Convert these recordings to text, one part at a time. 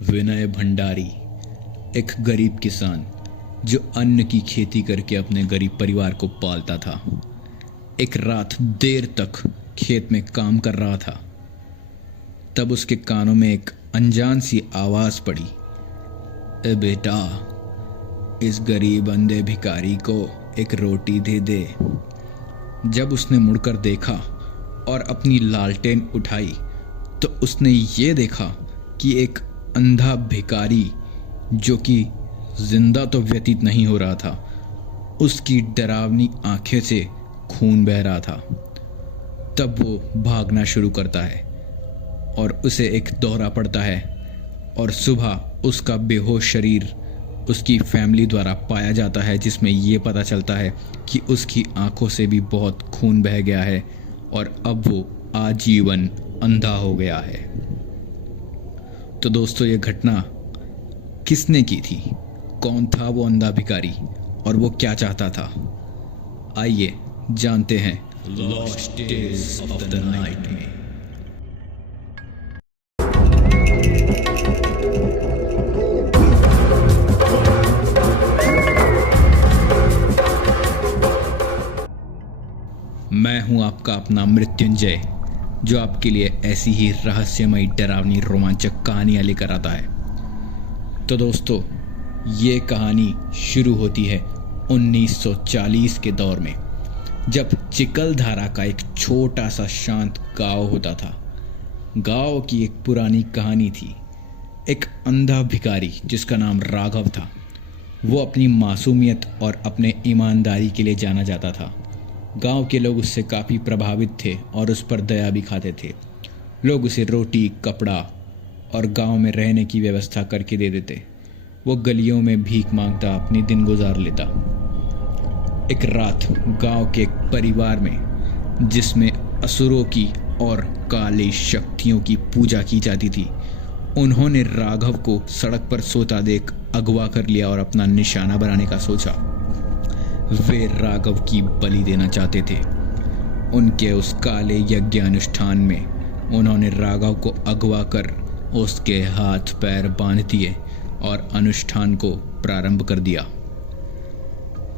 विनय भंडारी एक गरीब किसान जो अन्न की खेती करके अपने गरीब परिवार को पालता था। एक रात देर तक खेत में काम कर रहा था, तब उसके कानों में एक अनजान सी आवाज़ पड़ी, ए बेटा, इस गरीब अंधे भिखारी को एक रोटी दे दे। जब उसने मुड़कर देखा और अपनी लालटेन उठाई तो उसने ये देखा कि एक अंधा भिखारी, जो कि जिंदा तो व्यतीत नहीं हो रहा था, उसकी डरावनी आंखें से खून बह रहा था। तब वो भागना शुरू करता है और उसे एक दौरा पड़ता है और सुबह उसका बेहोश शरीर उसकी फैमिली द्वारा पाया जाता है, जिसमें ये पता चलता है कि उसकी आंखों से भी बहुत खून बह गया है और अब वो आजीवन अंधा हो गया है। तो दोस्तों, ये घटना किसने की थी? कौन था वो अंधा भिखारी और वो क्या चाहता था? आइए जानते हैं lost days of the night में। मैं हूं आपका अपना मृत्युंजय, जो आपके लिए ऐसी ही रहस्यमयी, डरावनी, रोमांचक कहानियां लेकर आता है। तो दोस्तों, ये कहानी शुरू होती है 1940 के दौर में, जब चिकलधारा का एक छोटा सा शांत गांव होता था। गांव की एक पुरानी कहानी थी। एक अंधा भिखारी जिसका नाम राघव था, वो अपनी मासूमियत और अपने ईमानदारी के लिए जाना जाता था। गांव के लोग उससे काफ़ी प्रभावित थे और उस पर दया भी खाते थे। लोग उसे रोटी, कपड़ा और गांव में रहने की व्यवस्था करके दे देते। वो गलियों में भीख मांगता अपनी दिन गुजार लेता। एक रात गांव के एक परिवार में, जिसमें असुरों की और काली शक्तियों की पूजा की जाती थी, उन्होंने राघव को सड़क पर सोता देख अगवा कर लिया और अपना निशाना बनाने का सोचा। वे राघव की बलि देना चाहते थे। उनके उस काले यज्ञ अनुष्ठान में उन्होंने राघव को अगवा कर उसके हाथ पैर बांध दिए और अनुष्ठान को प्रारंभ कर दिया।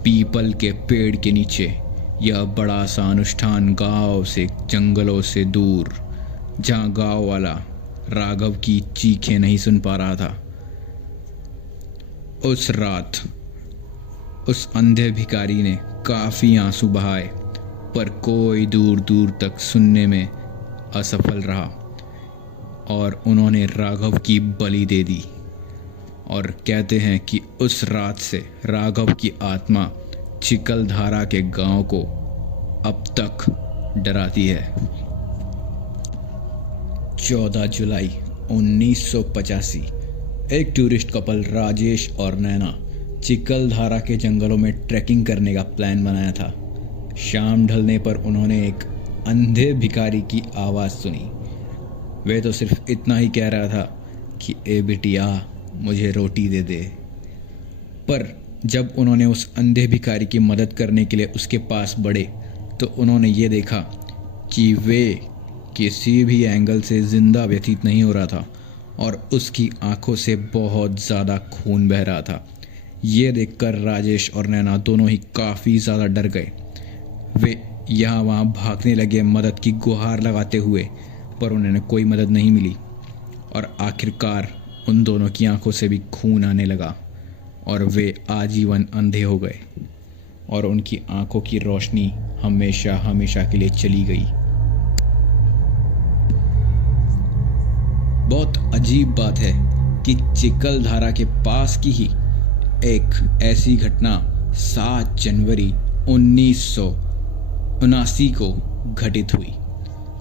पीपल के पेड़ के नीचे यह बड़ा सा अनुष्ठान गांव से, जंगलों से दूर, जहां गांव वाला राघव की चीखें नहीं सुन पा रहा था। उस रात उस अंधे भिखारी ने काफ़ी आंसू बहाए, पर कोई दूर दूर तक सुनने में असफल रहा और उन्होंने राघव की बलि दे दी। और कहते हैं कि उस रात से राघव की आत्मा चिकलधारा के गांव को अब तक डराती है। 14 जुलाई 1985 एक टूरिस्ट कपल राजेश और नैना चिकलधारा के जंगलों में ट्रैकिंग करने का प्लान बनाया था। शाम ढलने पर उन्होंने एक अंधे भिखारी की आवाज़ सुनी। वह तो सिर्फ इतना ही कह रहा था कि ए बिटिया, मुझे रोटी दे दे। पर जब उन्होंने उस अंधे भिखारी की मदद करने के लिए उसके पास बढ़े तो उन्होंने ये देखा कि वे किसी भी एंगल से ज़िंदा व्यतीत नहीं हो रहा था और उसकी आंखों से बहुत ज़्यादा खून बह रहा था। ये देखकर राजेश और नैना दोनों ही काफ़ी ज़्यादा डर गए। वे यहाँ वहाँ भागने लगे मदद की गुहार लगाते हुए, पर उन्हें कोई मदद नहीं मिली और आखिरकार उन दोनों की आंखों से भी खून आने लगा और वे आजीवन अंधे हो गए और उनकी आंखों की रोशनी हमेशा हमेशा के लिए चली गई। बहुत अजीब बात है कि चिकलधारा के पास की ही एक ऐसी घटना 7 जनवरी 1979 को घटित हुई।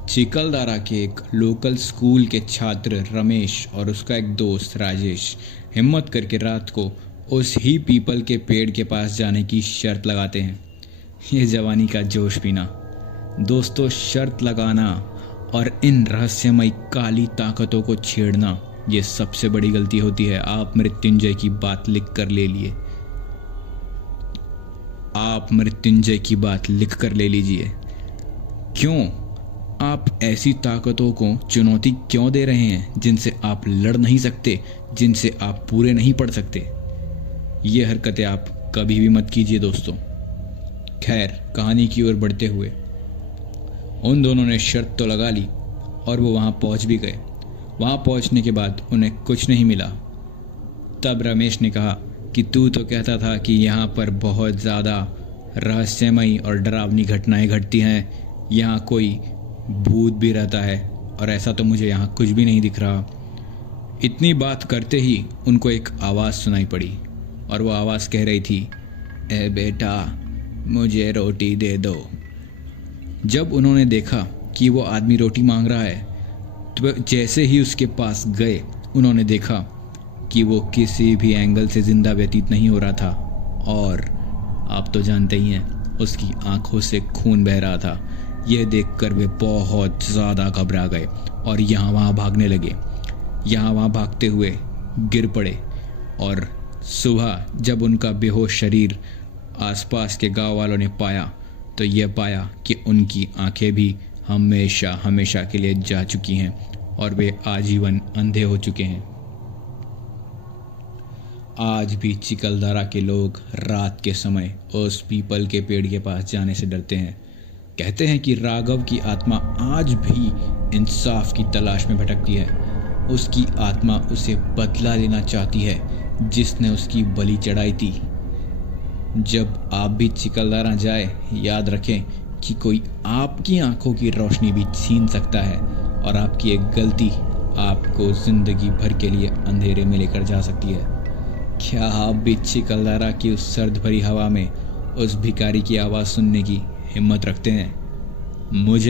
चिकलधारा के एक लोकल स्कूल के छात्र रमेश और उसका एक दोस्त राजेश हिम्मत करके रात को उस ही पीपल के पेड़ के पास जाने की शर्त लगाते हैं। ये जवानी का जोश पीना। दोस्तों, शर्त लगाना और इन रहस्यमयी काली ताकतों को छेड़ना, ये सबसे बड़ी गलती होती है। आप मृत्युंजय की बात लिख कर ले लिए। आप मृत्युंजय की बात लिख कर ले लीजिए। क्यों? आप ऐसी ताकतों को चुनौती क्यों दे रहे हैं जिनसे आप लड़ नहीं सकते, जिनसे आप पूरे नहीं पड़ सकते? ये हरकतें आप कभी भी मत कीजिए दोस्तों। खैर, कहानी की ओर बढ़ते हुए उन दोनों ने शर्त तो लगा ली और वो वहाँ पहुँच भी गए। वहाँ पहुँचने के बाद उन्हें कुछ नहीं मिला। तब रमेश ने कहा कि तू तो कहता था कि यहाँ पर बहुत ज़्यादा रहस्यमयी और डरावनी घटनाएं घटती हैं, यहाँ कोई भूत भी रहता है, और ऐसा तो मुझे यहाँ कुछ भी नहीं दिख रहा। इतनी बात करते ही उनको एक आवाज़ सुनाई पड़ी और वो आवाज़ कह रही थी, ए बेटा, मुझे रोटी दे दो। जब उन्होंने देखा कि वो आदमी रोटी मांग रहा है तो जैसे ही उसके पास गए, उन्होंने देखा कि वो किसी भी एंगल से ज़िंदा व्यतीत नहीं हो रहा था, और आप तो जानते ही हैं उसकी आंखों से खून बह रहा था। यह देखकर वे बहुत ज़्यादा घबरा गए और यहाँ वहाँ भागने लगे। यहाँ वहाँ भागते हुए गिर पड़े, और सुबह जब उनका बेहोश शरीर आसपास के गांव वालों ने पाया तो यह पाया कि उनकी आंखें भी हमेशा हमेशा के लिए जा चुकी हैं और वे आजीवन अंधे हो चुके हैं। आज भी चिकलदरा के लोग रात के समय उस पीपल के पेड़ के पास जाने से डरते हैं। कहते हैं कि राघव की आत्मा आज भी इंसाफ की तलाश में भटकती है। उसकी आत्मा उसे बदला लेना चाहती है जिसने उसकी बलि चढ़ाई थी। जब आप भी चिकलदरा जाए, याद रखें कि कोई आपकी आंखों की रोशनी भी छीन सकता है और आपकी एक गलती आपको जिंदगी भर के लिए अंधेरे में लेकर जा सकती है। क्या आप भी चिकलदरा की उस सर्द भरी हवा में उस भिखारी की आवाज़ सुनने की हिम्मत रखते हैं? मुझे